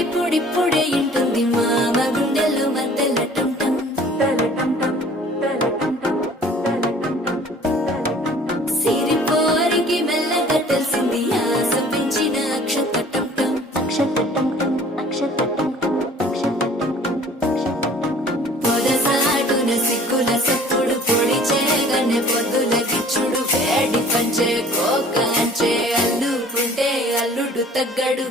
ఇప్పుడిప్పుడే ఇంటుంది మామ గుండెల్లో మధ్యల టంటం సిరిపోరికి మెల్లగా తెలిసింది ఆశ పెంచిన అక్షతటం పొదసాటున సిక్కుల సప్పుడు పొడి చేయగానే పొద్దుల గిచ్చుడు వేడి పంచే కోకాంచే అల్లుకుంటే అల్లుడు తగ్గడు